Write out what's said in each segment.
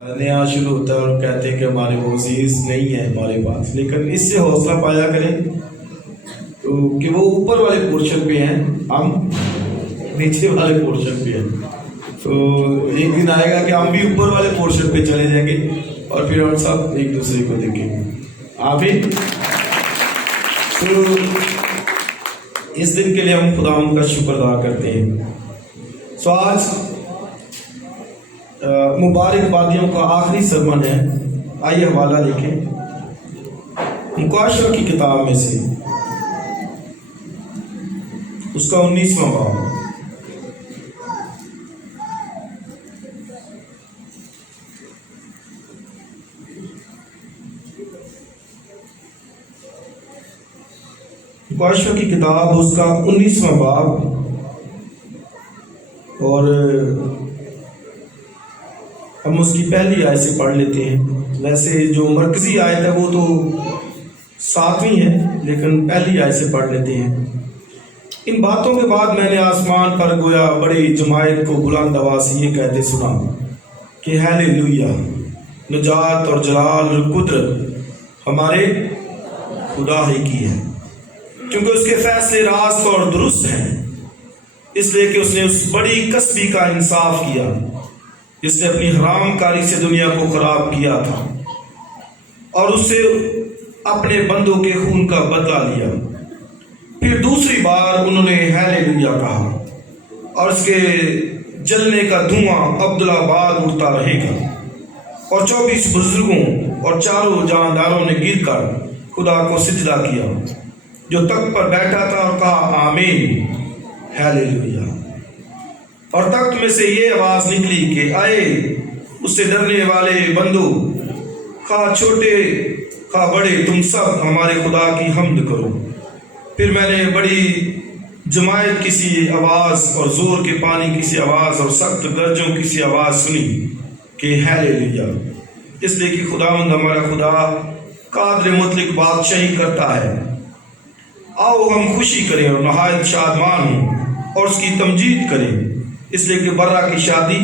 نیا شروع ہوتا ہے اور کہتے ہیں کہ ہمارے وہ عزیز نہیں ہے ہمارے پاس، لیکن اس سے حوصلہ پایا کریں تو کہ وہ اوپر والے پورشن پہ ہیں، ہم نیچے والے پورشن پہ ہیں. تو ایک دن آئے گا کہ ہم بھی اوپر والے پورشن پہ چلے جائیں گے اور پھر ہم سب ایک دوسرے کو دیکھیں گے. آمین. تو اس دن کے لیے ہم خدا ان کا شکر ادا کرتے ہیں. سو آج مبارک بادیوں کا آخری سرمن ہے. آئیے حوالہ دیکھیں مکاشفہ کی کتاب میں سے اس کا 19واں باب. مکاشفہ کی کتاب اس کا 19واں باب، اور ہم اس کی پہلی آیت سے پڑھ لیتے ہیں. ویسے جو مرکزی آیت ہے وہ تو 7ویں ہے، لیکن پہلی آیت سے پڑھ لیتے ہیں. ان باتوں کے بعد میں نے آسمان پر گویا بڑی جماعت کو بلند آواز سے یہ کہتے سنا کہ ہیلیلویا، نجات اور جلال اور قدرت ہمارے خدا ہی کی ہے، کیونکہ اس کے فیصلے راست اور درست ہیں، اس لیے کہ اس نے اس بڑی کسبی کا انصاف کیا جس نے اپنی حرام کاری سے دنیا کو خراب کیا تھا، اور اس سے اپنے بندوں کے خون کا بدلہ لیا. پھر دوسری بار انہوں نے ہیلیلویا کہا، اور اس کے جلنے کا دھواں عبدالآباد اڑتا رہے گا. اور 24 بزرگوں اور چاروں جانداروں نے گر کر خدا کو سجدہ کیا جو تخت پر بیٹھا تھا، اور کہا آمین ہیلیلویا. اور تخت میں سے یہ آواز نکلی کہ آئے اس سے ڈرنے والے بندو، خواہ چھوٹے خواہ بڑے، تم سب ہمارے خدا کی حمد کرو. پھر میں نے بڑی جماعت کسی آواز اور زور کے پانی کسی آواز اور سخت گرجوں کسی آواز سنی کہ ہیلیلویا، اس لیے کہ خداوند ہمارا خدا قادر مطلق بادشاہی کرتا ہے. آؤ ہم خوشی کریں اور نہایت شادمان ہوں اور اس کی تمجید کریں، اس لیے کہ برا کی شادی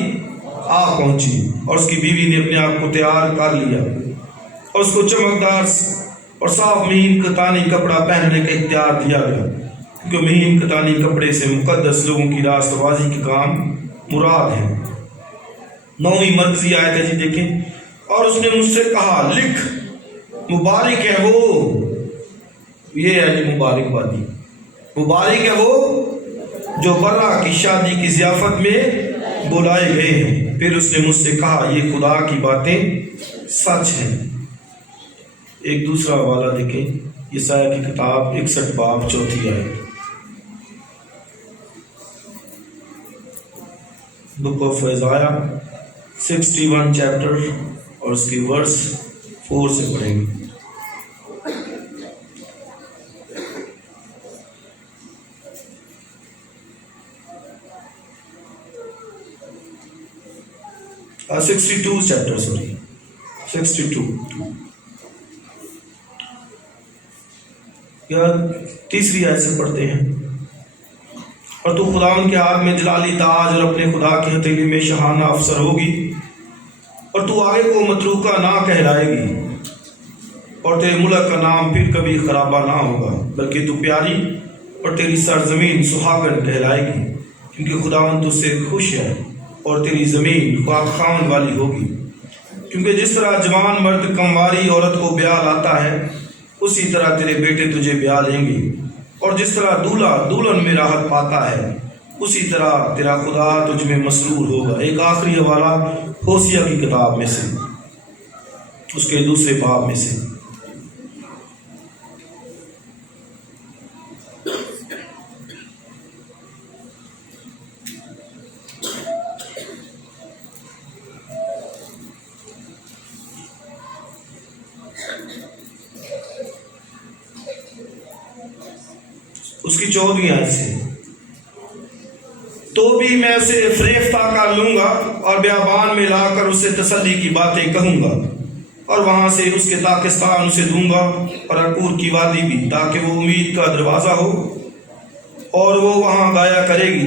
آ پہنچی اور اس کی بیوی نے اپنے آپ کو تیار کر لیا، اور اس کو چمکدار اور صاف مہین کتانی کپڑا پہننے کا اختیار دیا گیا، کیونکہ مہین کتانی کپڑے سے مقدس لوگوں کی راست بازی کے کام مراد ہے. 9ویں مرکزی آیت ہے جی دیکھیں. اور اس نے مجھ سے کہا لکھ، مبارک ہے وہ، یہ ہے جی مبارک بادی، مبارک ہے وہ جو برا کی شادی کی ضیافت میں بلائے گئے ہیں. پھر اس نے مجھ سے کہا یہ خدا کی باتیں سچ ہیں. ایک دوسرا حوالہ دیکھیں یسایہ کی کتاب 61 باب 4 آیت. بک آف ایزایہ 61 چیپٹر اور اس کی ورس 4 سے پڑھیں گے. اور 62 چیپٹر 62 یا تیسری آیت سے پڑھتے ہیں. اور تو خداوند کے ہاتھ میں جلالی تاج اور اپنے خدا کی ہتھیلی میں شاہانہ افسر ہوگی، اور تو آگے کو متروکہ نہ کہلائے گی، اور تیرے ملک کا نام پھر کبھی خرابہ نہ ہوگا، بلکہ تو پیاری اور تیری سرزمین سہاگن کہلائے گی، کیونکہ خداوند تجھ سے خوش ہے اور تیری زمین خواہان والی ہوگی. کیونکہ جس طرح جوان مرد کمواری عورت کو بیاہ لاتا ہے، اسی طرح تیرے بیٹے تجھے بیاہ لیں گے، اور جس طرح دولہا دلہن میں راحت پاتا ہے، اسی طرح تیرا خدا تجھ میں مسرور ہوگا. ایک آخری حوالہ ہوسیہ کی کتاب میں سے، اس کے 2 باب میں سے. اس کی 14ویں آیت سے. تو بھی میں اسے فریفتہ کر لوں گا اور بیابان میں لا کر اسے تسلی کی باتیں کہوں گا، اور وہاں سے اس کے پاکستان اسے دوں گا، اور عقور کی وادی بھی، تاکہ وہ امید کا دروازہ ہو، اور وہ وہاں گایا کرے گی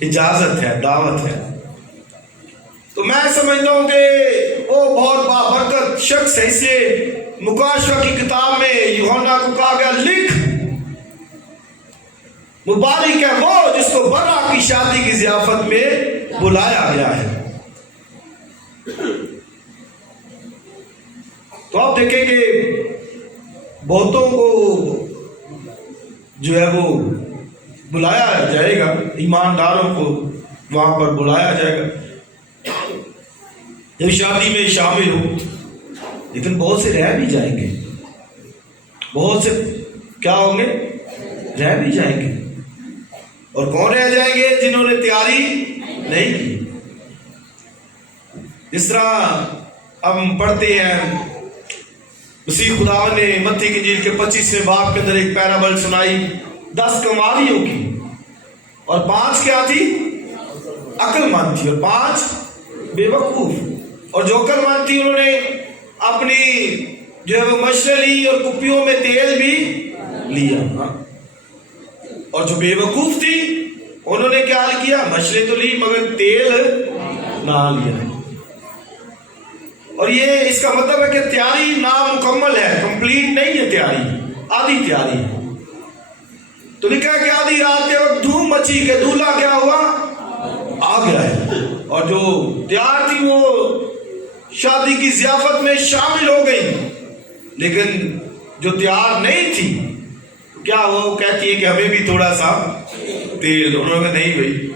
اجازت ہے، دعوت ہے. تو میں سمجھتا ہوں کہ وہ بہت بابرکت شخص ہے. اس لیے مکاشفہ کی کتاب میں یوحنا کو کہا گیا لکھ، مبارک ہے وہ جس کو برا کی شادی کی ضیافت میں بلایا گیا ہے. تو آپ دیکھیں کہ بہتوں کو جو ہے وہ بلایا جائے گا، ایمانداروں کو وہاں پر بلایا جائے گا جب شادی میں شامل ہو. لیکن بہت سے رہ بھی جائیں گے، بہت سے کیا ہوں گے؟ رہ بھی جائیں گے. اور کون رہ جائیں گے؟ جنہوں نے تیاری نہیں کی. اس طرح ہم پڑھتے ہیں مسیح خدا نے متی کی انجیل کے 25ویں باب کے اندر ایک پیرابل سنائی 10 کنواریوں کی، اور 5 کیا تھی؟ عقل مند تھی، اور 5 بے وقوف. اور جو عقل مند تھی انہوں نے اپنی جو ہے وہ مشرے لی اور کپیوں میں تیل بھی لیا. اور جو بے وقوف تھی انہوں نے کیا کیا؟ مشرے تو لی مگر تیل نہ لیا. اور یہ اس کا مطلب ہے کہ تیاری نامکمل ہے، کمپلیٹ نہیں ہے تیاری، آدھی تیاری ہے. تو لکھا ہے کہ آدھی رات کے وقت دھوم مچی کہ دولہا کیا ہوا؟ آ گیا ہے. اور جو تیار تھی وہ شادی کی ضیافت میں شامل ہو گئی، لیکن جو تیار نہیں تھی کیا وہ کہتی ہے کہ ہمیں بھی تھوڑا سا تیل. انہوں نے نہیں بھائی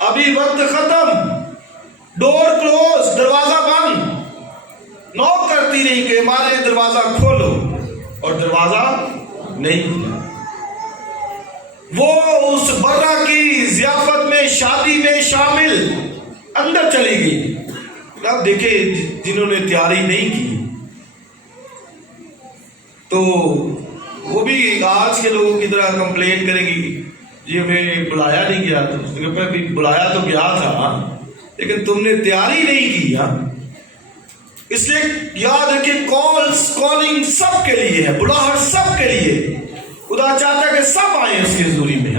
ابھی وقت ختم، ڈور کلوز، دروازہ بند. نوک کرتی رہی کہ ہمارے دروازہ کھولو، اور دروازہ نہیں کھلا. وہ اس برا کی ضیافت میں شادی میں شامل اندر چلی گئی. اب دیکھیں جنہوں نے تیاری نہیں کی تو وہ بھی آج کے لوگوں کی طرح کمپلین کریں گی جی ہمیں بلایا نہیں گیا. تو اس نے کہا بلایا تو گیا تھا لیکن تم نے تیاری نہیں کی. اس لیے یاد رکھیں کالنگ سب کے لیے ہے، بلاہٹ سب کے لیے. خدا چاہتا ہے کہ سب آئیں اس کی حضوری میں،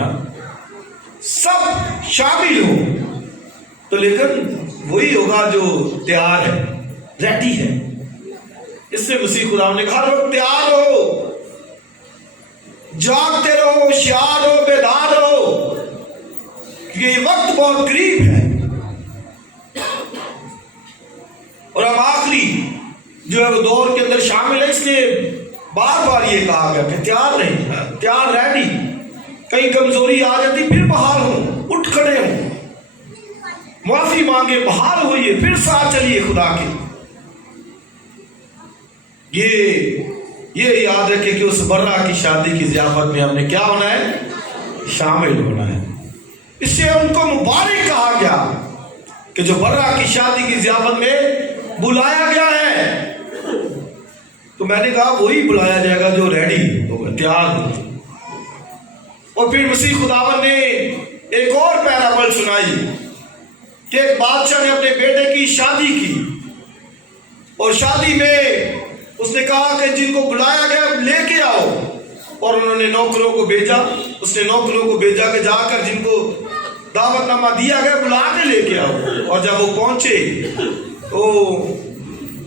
سب شامل ہوں. تو لیکن وہی ہوگا جو تیار ہے، ریڈی ہے. اس سے مسیح خدا نے کہا ہر وقت تیار ہو، جاگتے رہو، ہوشیار ہو، بیدار رہو، کیونکہ یہ وقت بہت قریب ہے. اور ہم آخری جو ہے وہ دور کے اندر شامل ہے. اس لیے بار بار یہ کہا گیا کہ تیار رہیں، تیار ریڈی. کہیں کمزوری آ جاتی پھر بحال ہوں، اٹھ کھڑے ہوں، معافی مانگے، بحال ہوئیے، پھر ساتھ چلیے خدا کے. یہ یاد رکھے کہ اس برا کی شادی کی ضیافت میں ہم نے کیا ہونا ہے؟ شامل ہونا ہے. اس سے ان کو مبارک کہا گیا کہ جو برا کی شادی کی ضیافت میں بلایا گیا ہے. تو میں نے کہا وہی بلایا جائے گا جو ریڈی ہوگا، تیار ہوگا. اور پھر مسیح خداوند نے ایک اور پیرابل سنائی کہ ایک بادشاہ نے اپنے بیٹے کی شادی کی، اور شادی میں اس نے کہا کہ جن کو بلایا گیا لے کے آؤ. اور انہوں نے نوکروں کو بھیجا، اس نے نوکروں کو بھیجا کہ جا کر جن کو دعوت نامہ دیا گیا بلا کے لے کے آؤ. اور جب وہ پہنچے تو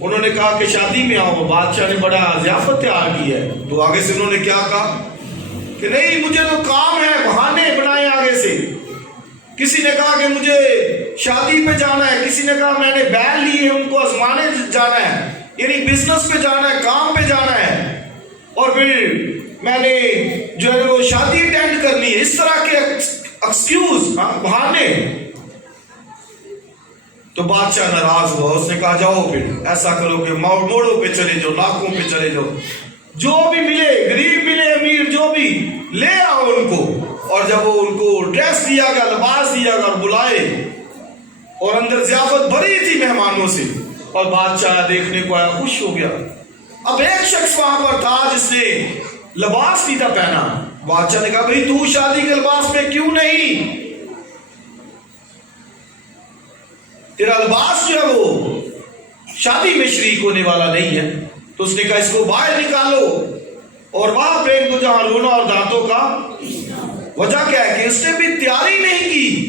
انہوں نے کہا کہ شادی میں آؤ. بادشاہ نے بڑا ضیافت تیار کی ہے. تو آگے سے انہوں نے کیا کہا کہ نہیں مجھے تو کام ہے، بہانے بنائے آگے سے. کسی نے کہا کہ مجھے شادی پہ جانا ہے، کسی نے کہا میں نے بیل لی ہے ان کو آزمانے جانا ہے، یعنی بزنس پہ جانا ہے، کام پہ جانا ہے، اور پھر میں نے جو ہے وہ شادی اٹینڈ کرنی ہے. اس طرح کے ایکسکیوز، بہانے. تو بادشاہ ناراض ہوا. اس نے کہا جاؤ پھر ایسا کرو کہ موڑوں پہ چلے جاؤ، ناکوں پہ چلے جاؤ، جو بھی ملے، غریب ملے امیر، جو بھی لے آؤ ان کو. اور جب وہ ان کو ڈریس دیا گیا، لباس دیا گیا اور بلائے، اور اندر ضیافت بھری تھی مہمانوں سے، اور بادشاہ دیکھنے کو آیا، خوش ہو گیا. اب ایک شخص وہاں پر تھا جس نے لباس نہیں تھا پہنا. بادشاہ نے کہا بھئی تو شادی کے لباس میں کیوں نہیں؟ تیرا لباس جو ہے وہ شادی میں شریک ہونے والا نہیں ہے. تو اس نے کہا اس کو باہر نکالو اور وہاں پھینک دو جہاں رونا اور دانتوں کا. وجہ کیا ہے کہ اس نے بھی تیاری نہیں کی.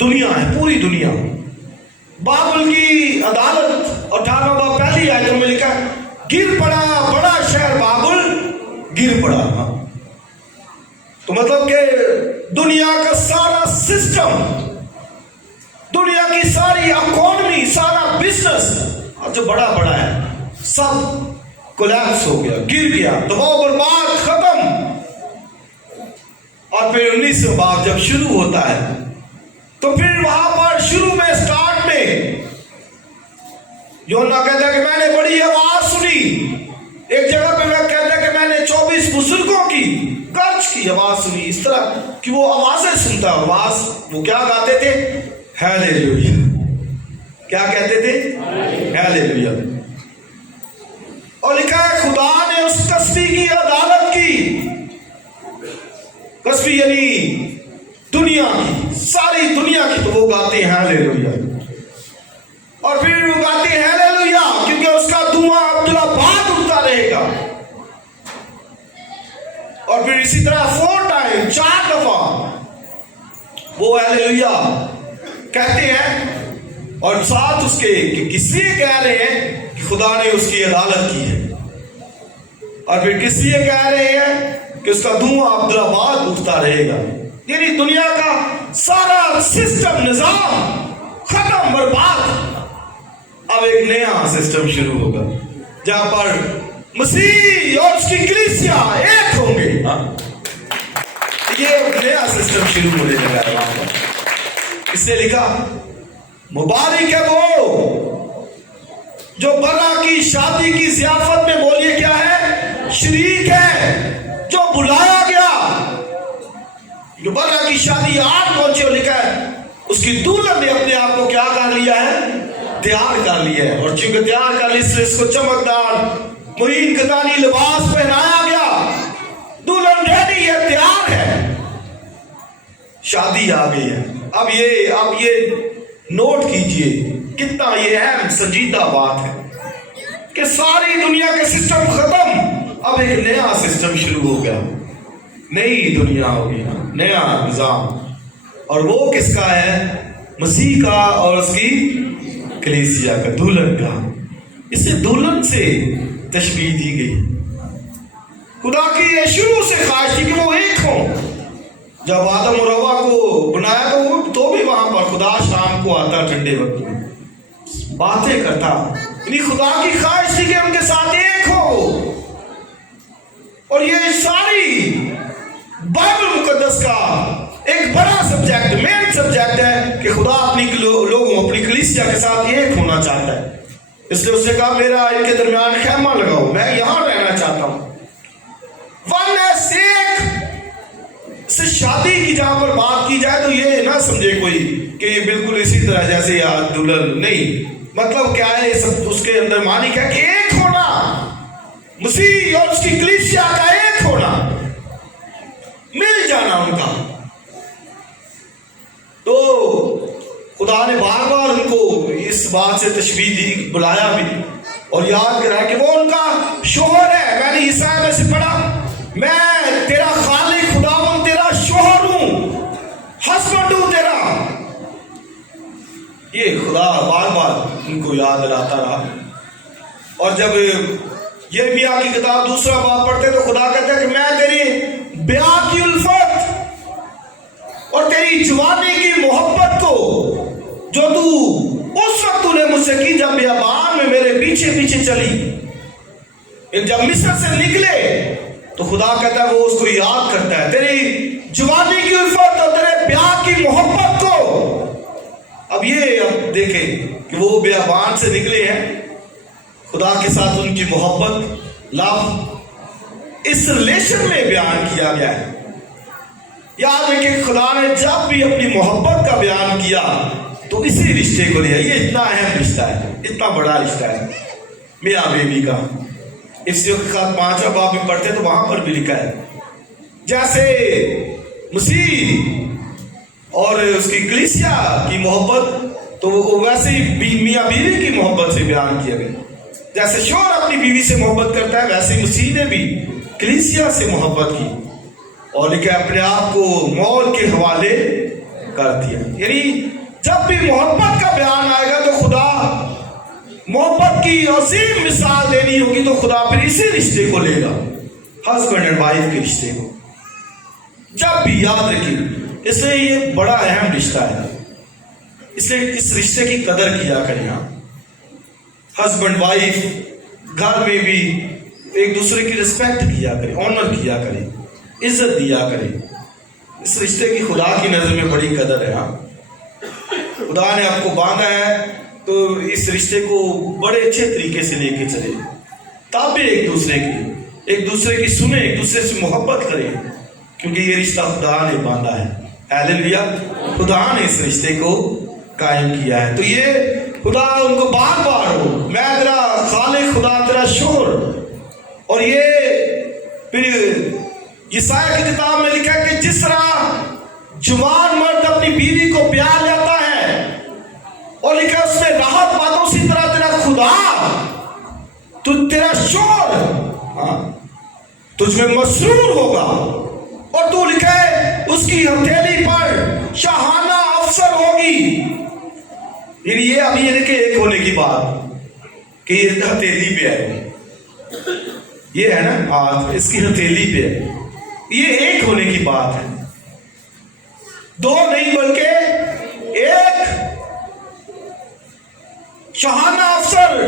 دنیا ہے، پوری دنیا۔ بابل کی عدالت 98 باب پہلی آیت میں لکھا ہے گر پڑا بڑا شہر بابل گر پڑا۔ تو مطلب کہ دنیا کا سارا سسٹم، دنیا کی ساری اکانومی، سارا بزنس جو بڑا بڑا ہے سب کولیپس ہو گیا، گر گیا، تباہ و برباد، ختم۔ اور پھر 19 باب جب شروع ہوتا ہے تو پھر وہاں پر شروع میں سٹارٹ میں یوحنا کہتا ہے کہ میں نے بڑی آواز سنی، ایک جگہ پہ میں کہتا ہے کہ میں نے 24 بزرگوں کی گرج کی آواز سنی، اس طرح کہ وہ آوازیں سنتا، آواز وہ کیا گاتے تھے؟ ہیلیلویا۔ کیا کہتے تھے؟ ہیلیلویا۔ اور لکھا ہے خدا نے اس کسبی کی عدالت کی، کسبی یعنی دنیا کی، ساری دنیا کی، تو وہ گاتے ہیں ہیلیلویا۔ اور پھر وہ گاتے ہیں ہیلیلویا کیونکہ اس کا دھواں عبدالآباد اٹھتا رہے گا۔ اور پھر اسی طرح 4 ٹائم، 4 دفعہ وہ ہیلیلویا کہتے ہیں، اور ساتھ اس کے کہ کس لیے کہہ رہے ہیں کہ خدا نے اس کی عدالت کی ہے، اور پھر کس لیے کہہ رہے ہیں کہ اس کا دھواں عبدالآباد اٹھتا رہے گا۔ یعنی دنیا کا سارا سسٹم، نظام ختم، برباد۔ اب ایک نیا سسٹم شروع ہوگا جہاں پر مسیح اور اس کی کلیسیا ایک ہوں گے۔ یہ ایک نیا سسٹم شروع ہونے لگا ہے وہاں پر۔ اس نے لکھا مبارک ہے وہ جو برا کی شادی کی ضیافت میں، بولیے کیا ہے؟ شریک ہے، جو بلایا گیا، جو برا کی شادی آج پہنچے، اور لکھا ہے اس کی دلہن نے اپنے آپ کو کیا کر لیا ہے؟ تیار کر لیا ہے۔ اور چونکہ تیار کر لی اس لیے اس کو چمکدار مہین قطانی لباس پہنایا گیا، دلہن ریڈی ہے، تیار ہے، شادی آ گئی ہے۔ اب یہ نوٹ کیجئے کتنا یہ اہم سنجیدہ بات ہے کہ ساری دنیا کے سسٹم ختم، اب ایک نیا سسٹم شروع ہو گیا، نئی دنیا ہو گئی، نیا نظام۔ اور وہ کس کا ہے؟ مسیح کا اور اس کی کلیسیا کا، دلہن کا۔ اسے دلہن سے تشبیہ دی گئی۔ خدا کی یہ شروع سے خواہش تھی کہ وہ ایک ہوں۔ جب آدم اور حوا کو بنایا تو بھی وہاں پر خدا شام کو آتا، ٹھنڈے وقت میں باتیں کرتا، یعنی خدا کی خواہش تھی کہ ان کے ساتھ ایک ہو۔ اور یہ ساری بائبل مقدس کا ایک بڑا سبجیکٹ، مین سبجیکٹ ہے کہ خدا اپنی لوگوں، اپنی کلیسیا کے ساتھ ایک ہونا چاہتا ہے۔ اس لیے اس نے کہا میرا ان کے درمیان خیمہ لگاؤ، میں یہاں رہنا چاہتا ہوں۔ ونس ایک سے شادی کی جہاں پر بات کی جائے تو یہ نہ سمجھے کوئی کہ یہ بالکل اسی طرح جیسے دلہن، نہیں، مطلب کیا ہے سب اس کے اندر معنی کیا کہ ایک ہونا، مسیح اور اس کی کلیسیا کا ایک ہونا، مل جانا ان کا۔ تو خدا نے بار بار ان کو اس بات سے تشبیہ دی، بلایا بھی اور یاد کرایا کہ وہ ان کا شوہر ہے۔ میں نے عیسائی میں سے پڑھا، میں تیرا خالق خداوند تیرا شوہر ہوں، ہسبینڈ ہوں تیرا۔ یہ خدا بار بار ان کو یاد دلاتا رہا۔ اور جب یرمیا کی کتاب 2 باب پڑھتے تو خدا کہتا ہے کہ میں تیری بیاہ کی الفت اور تیری جوانی کی محبت کو جو تو اس وقت تو نے مجھ سے کی جب بیابان میں میرے پیچھے پیچھے چلی، جب مصر سے نکلے تو خدا کہتا ہے وہ اس کو یاد کرتا ہے، تیری جوانی کی الفت اور تیرے بیاہ کی محبت کو۔ اب دیکھیں کہ وہ بیابان سے نکلے ہیں، خدا کے ساتھ ان کی محبت، لو، اس ریلیشن میں بیان کیا گیا ہے۔ یاد ہے کہ خدا نے جب بھی اپنی محبت کا بیان کیا تو اسی رشتے کو لیا۔ یہ اتنا اہم رشتہ ہے، اتنا بڑا رشتہ ہے میاں بیوی کا۔ افسیوں کے خط 5 باب میں پڑھتے تو وہاں پر بھی لکھا ہے جیسے مسیح اور اس کی کلیسیا کی محبت تو ویسے ہی میاں بیوی کی محبت سے بیان کیا گیا۔ جیسے شوہر اپنی بیوی سے محبت کرتا ہے ویسے مسیح نے بھی کلیسیا سے محبت کی۔ اور لکھا اپنے آپ کو موت کے حوالے کر دیا. یعنی جب بھی محبت کا بیان آئے گا تو خدا محبت کی عظیم مثال دینی ہوگی تو خدا پھر اسی رشتے کو لے گا، ہسبینڈ اینڈ وائف کے رشتے کو. جب بھی یاد رکھیے، اس لیے یہ بڑا اہم رشتہ ہے، اس لیے اس رشتے کی قدر کیا کریں. ہسبینڈ وائف گھر میں بھی ایک دوسرے کی رسپیکٹ کیا کریں، آنر کیا کریں، عزت دیا کریں. اس رشتے کی خدا کی نظر میں بڑی قدر ہے. خدا نے آپ کو باندھا ہے تو اس رشتے کو بڑے اچھے طریقے سے لے کے چلے، تابع ایک دوسرے کی سنیں، ایک دوسرے سے محبت کریں، کیونکہ یہ رشتہ خدا نے باندھا ہے. ہیلیلویا، خدا نے اس رشتے کو قائم کیا ہے. تو یہ خدا ان کو بار بار ہو، میں تیرا خالق خدا تیرا شوہر. اور یہ پھر یسایا کی کتاب میں لکھا ہے کہ جس طرح جوان مرد اپنی بیوی کو پیار لیتا ہے اور لکھا ہے اس میں راحت پاتا، اسی طرح تیرا خدا تو تیرا شوہر تجھ میں مسرور ہوگا، اور تو لکھا ہے اس کی ہتھیلی پر شاہانہ افسر ہوگی. یعنی یہ ابھی یہ دیکھیں ایک ہونے کی بات کہ یہ ہتھیلی پہ ہے، یہ ہے نا آج اس کی ہتھیلی پہ ہے، یہ ایک ہونے کی بات ہے، دو نہیں بلکہ ایک. شاہانہ افسر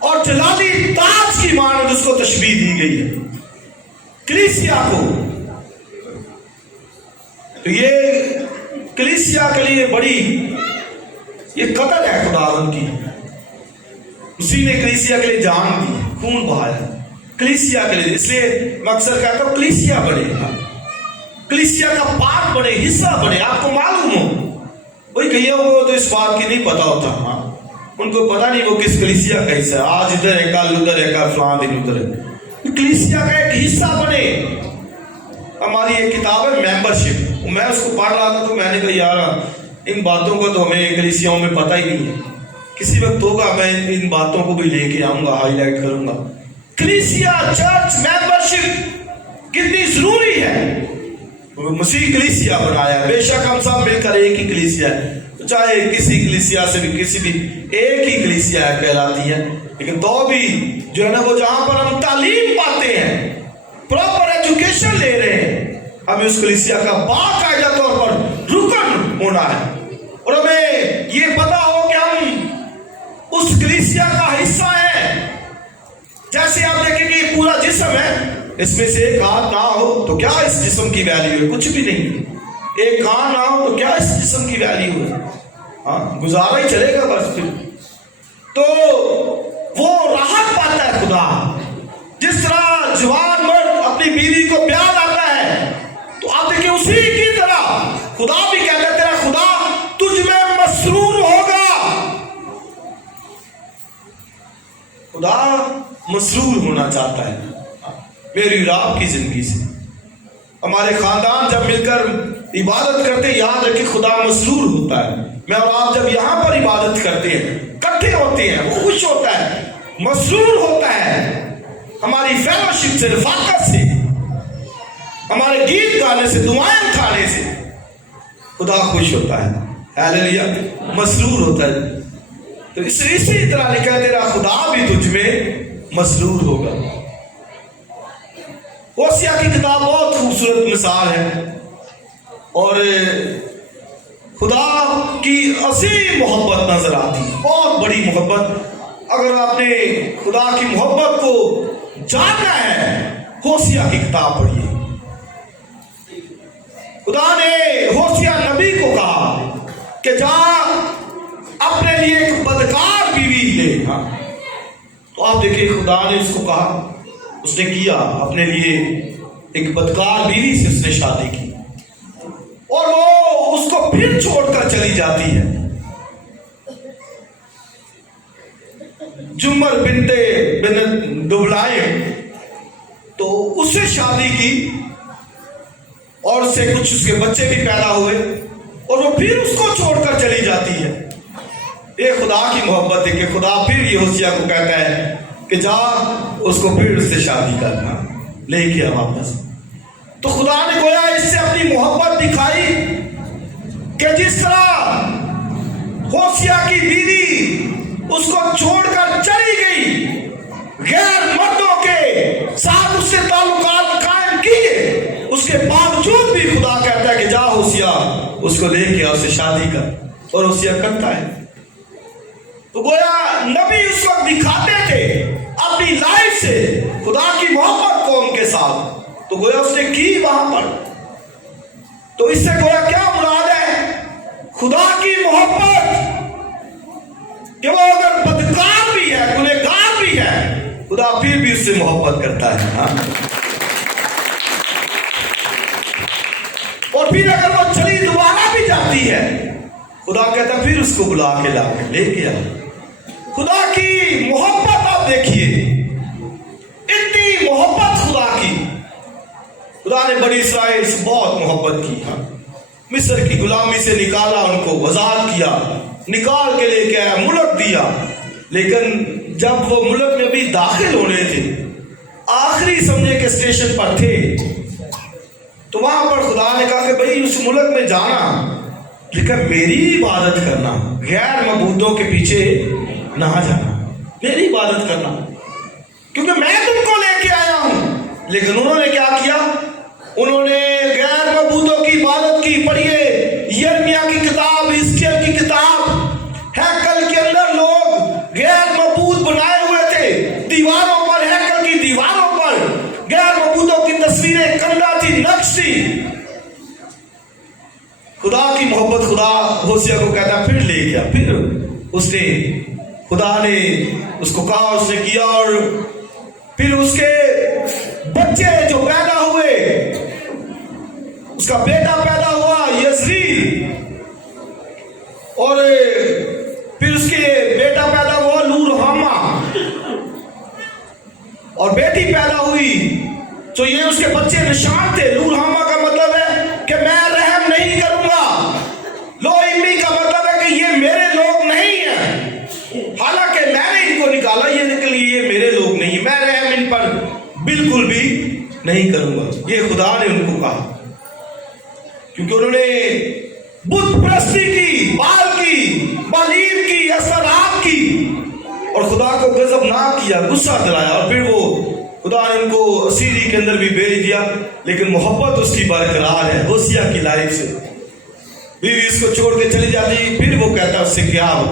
اور جلالی تاج کی مانند اس کو تشبیہ دی گئی ہے کلیسیا کو. تو یہ کلیسیا کے لیے بڑی یہ قدر ہے خداوند کی. اسی نے کلیسیا کے لیے جان دی، خون بہایا کلیسیا کے لیے. اس لیے میں اکثر کہتا ہوں کلیسیا بڑے، کلیسیا کا پارٹ بڑے، حصہ بڑے. آپ کو معلوم ہو، وہی کہیے وہ تو اس بات کی نہیں پتا ہوتا، ان کو پتا نہیں وہ کس کلیسیا کا حصہ ہے. آج ادھر ہے، کل ادھر ہے، کل فلاں دن ادھر ہے. کلیسیا کا ایک حصہ بنے. ہماری ایک کتاب ہے ممبرشپ، میں اس کو پڑھ رہا تھا تو میں نے کہا یار ان باتوں کا تو ہمیں کلیسیاؤں میں پتہ ہی نہیں ہے. کسی وقت ہوگا میں ان باتوں کو بھی لے کے آؤں گا، ہائی لائٹ کروں گا. کلیسیا چرچ ممبرشپ کتنی ضروری ہے. مسیح کلیسیا بنایا، بے شک ہم سب مل کر ایک ہی کلیسیا ہے، چاہے کسی کلیسیا سے بھی کسی بھی ایک ہی کلیسیا ہے کہلاتی ہے. لیکن تو بھی جو ہے نا وہ جہاں پر ہم تعلیم پاتے ہیں، پراپر ایجوکیشن لے رہے ہیں، ہمیں اس کلیسیا کا باقاعدہ طور پر رکن ہونا ہے. اور ہمیں یہ پتا ہو کہ ہم اس کلیسیا کا حصہ ہیں. جیسے آپ دیکھیں کہ یہ پورا جسم ہے، اس میں سے ایک ہاتھ نہ ہو تو کیا اس جسم کی ویلیو ہے؟ کچھ بھی نہیں. ایک کان نہ ہو تو کیا اس جسم کی ویلیو ہے؟ گزارا ہی چلے گا بس. پھر تو وہ راحت پاتا ہے خدا. جس طرح جوان مرد اپنی بیوی کو پیار آتا ہے، تو آپ دیکھیں اسی کی طرح خدا بھی کہتا ہے تیرا خدا تجھ میں مسرور ہوگا. خدا مسرور ہونا چاہتا ہے میری اور آپ کی زندگی سے. ہمارے خاندان جب مل کر عبادت کرتے، یاد رکھیں خدا مسرور ہوتا ہے. میں اور آپ جب یہاں پر عبادت کرتے ہیں، اکٹھے ہوتے ہیں، وہ خوش ہوتا ہے، مسرور ہوتا ہے. ہماری فیلوشپ سے، رفاقت سے، ہمارے گیت گانے سے، دعائیں اٹھانے سے خدا خوش ہوتا ہے. ہیلیلویا، مسرور ہوتا ہے. تو اسی طرح لکھا ہے تیرا خدا بھی تجھ میں مسرور ہوگا. ہوسیا کی کتاب بہت خوبصورت مثال ہے، اور خدا کی عظیم محبت نظر آتی ہے، بہت بڑی محبت. اگر آپ نے خدا کی محبت کو جاننا ہے، ہوسیا کی کتاب پڑھیے. خدا نے ہوسیا نبی کو کہا کہ جا اپنے لیے ایک بدکار بیوی لے. تو آپ دیکھیں خدا نے اس کو کہا، اس نے کیا، اپنے لیے ایک بدکار بیوی سے اس نے شادی کی، اور وہ اس کو پھر چھوڑ کر چلی جاتی ہے. جمر بنت دبلائم تو اس سے شادی کی، اور اس سے کچھ اس کے بچے بھی پیدا ہوئے، اور وہ پھر اس کو چھوڑ کر چلی جاتی ہے. یہ خدا کی محبت ہے کہ خدا پھر یہ ہوسیا کو کہتا ہے کہ جا اس کو پھر اس سے شادی کرنا، لے کے واپس. تو خدا نے گویا اس سے اپنی محبت دکھائی کہ جس طرح ہوشیہ کی بیوی اس کو چھوڑ کر چلی گئی، غیر مردوں کے ساتھ اس سے تعلقات قائم کیے، اس کے باوجود بھی خدا کہتا ہے کہ جا ہوشیہ اس کو لے کے اسے شادی کر، اور ہوشیہ کرتا ہے۔ تو گویا نبی اس وقت دکھاتے تھے اپنی لائف سے خدا کی محبت قوم کے ساتھ، تو گویا اس نے کی وہاں پر۔ تو اس سے گویا کیا مراد ہے؟ خدا کی محبت کہ وہ اگر بدکار بھی ہے، گنہگار بھی ہے، خدا پھر بھی اس سے محبت کرتا ہے۔ ہاں، اور پھر اگر وہ چلی دوبارہ بھی جاتی ہے، خدا کہتا ہے پھر اس کو بلا کے لا کے لے کے آ۔ خدا کی محبت آپ دیکھیے، اتنی محبت خدا کی، خدا نے بنی اسرائیل سے بہت محبت کی۔ ہاں، مصر کی غلامی سے نکالا، ان کو آزاد کیا، نکال کے لے کے آیا، ملک دیا، لیکن جب وہ ملک میں بھی داخل ہونے تھے، آخری سمجھے کے اسٹیشن پر تھے، تو وہاں پر خدا نے کہا کہ بھئی اس ملک میں جانا، لیکن میری عبادت کرنا، غیر معبودوں کے پیچھے نہ جانا، میری عبادت کرنا، کیونکہ میں تم کو لے کے آیا ہوں۔ لیکن انہوں نے کیا کیا؟ انہوں نے غیر معبودوں کی عبادت کی۔ پڑھیے یرمیا کی کتاب، حزقیل کی کتاب، ہیکل کے اندر لوگ غیر معبود بنائے ہوئے تھے، دیواروں پر، ہیکل کی دیواروں پر غیر معبودوں کی تصویریں، کندا تھی، نقش تھی۔ خدا کی محبت، خدا ہوشیہ کو کہتا پھر لے گیا، پھر اس نے، خدا نے اس کو کہا، اس نے کیا، اور پھر اس کے بچے جو پیدا ہوئے، اس کا بیٹا پیدا ہوا یزریل، اور پھر اس کے بیٹا پیدا ہوا لورحامہ، اور بیٹی پیدا ہوئی۔ تو یہ اس کے بچے نشان تھے۔ لورحامہ کا مطلب ہے کہ میں رحم نہیں کروں گا، لو امی کا مطلب ہے کہ یہ میرے لوگ نہیں ہیں، حالانکہ میں نے ان کو نکالا، یہ نکل یہ میرے لوگ نہیں، میں رحم ان پر بالکل بھی نہیں کروں گا، یہ خدا نے ان کو کہا، کیونکہ انہوں نے بت پرستی کی، بال کی، بالیم کی، اسرات کی، اور خدا کو غضب نہ کیا، غصہ دلایا، اور پھر وہ خدا نے ان کو اسیری کے اندر بھی بھیج دیا۔ لیکن محبت اس کی برقرار ہے۔ ہوشیہ کی لائف سے بیوی اس کو چھوڑ کے چلی جاتی، پھر وہ کہتا اس سے کیا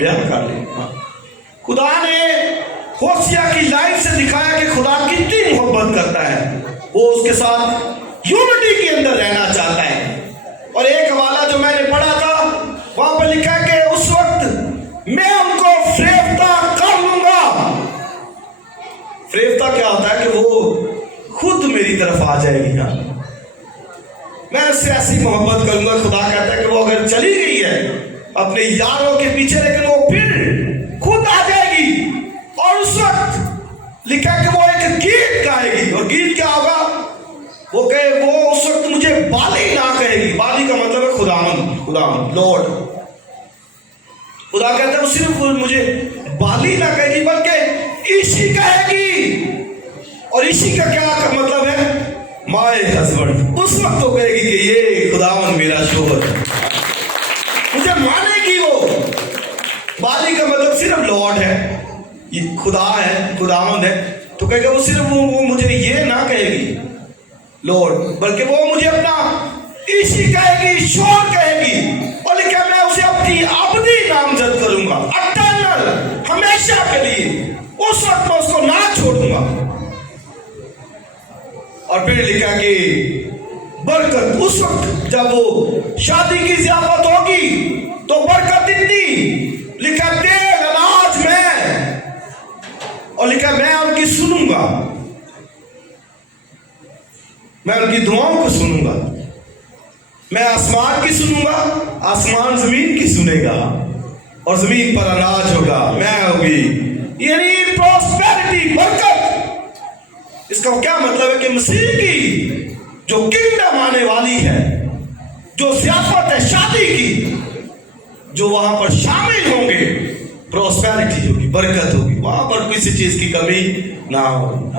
بیان کر لیں۔ خدا نے ہوشیہ کی لائف سے دکھایا کہ خدا کتنی محبت کرتا ہے، وہ اس کے ساتھ یونٹی کے اندر رہنا چاہتا ہے۔ اور ایک حوالہ جو میں نے پڑھا تھا، وہاں پہ لکھا کہ اس وقت میں ان کو فریفتہ کر لوں گا۔ فریفتہ کیا ہوتا ہے؟ کہ وہ خود میری طرف آ جائے گی۔ میں اس سے ایسی محبت کروں گا۔ خدا کہتا ہے کہ وہ اگر چلی گئی ہے اپنے یاروں کے پیچھے، لیکن وہ پھر خود آ جائے گی، اور اس وقت لکھا کہ وہ ایک گیت گائے گی۔ اور گیت کیا ہوگا؟ وہ کہے، وہ اس وقت مجھے بالی نہ کہے گی۔ بالی کا مطلب ہے خداوند، لارڈ۔ خدا کہتا ہے وہ صرف مجھے بالی نہ کہے گی، بلکہ عیشی کہے گی۔ اور عیشی کا کیا مطلب ہے؟ My husband. اس وقت وہ کہے گی کہ یہ خداوند میرا شوہر ہے، مجھے مانے گی۔ وہ بالی کا مطلب صرف لارڈ ہے، یہ خدا ہے، خداوند ہے، تو کہے گا وہ صرف وہ مجھے یہ نہ کہے گی لارڈ، بلکہ وہ مجھے اپنا عیشی کہے گی، شوہر کہے گی، اور لکھا میں اسے اپنی ابدی نامزد کروں گا، اٹرنل، ہمیشہ کے لیے۔ اس وقت میں اس کو نہ چھوڑوں گا۔ اور پھر لکھا کہ برکت، اس وقت جب وہ شادی کی ضیافت ہوگی تو برکت اتنی، لکھا تیل اناج میں، اور لکھا میں ان کی سنوں گا، میں ان کی دعاؤں کو سنوں گا، میں آسمان کی سنوں گا، آسمان زمین کی سنے گا، اور زمین پر اناج ہوگا، میں ہوگی، یعنی پراسپیرٹی، برکت۔ اس کا کیا مطلب ہے؟ کہ مسیح کی جو کنگڈم آنے والی ہے، جو ضیافت ہے شادی کی، جو وہاں پر شامل ہوں گے، پراسپیرٹی ہوگی، برکت ہوگی، وہاں پر کسی چیز کی کمی نہ ہوگی۔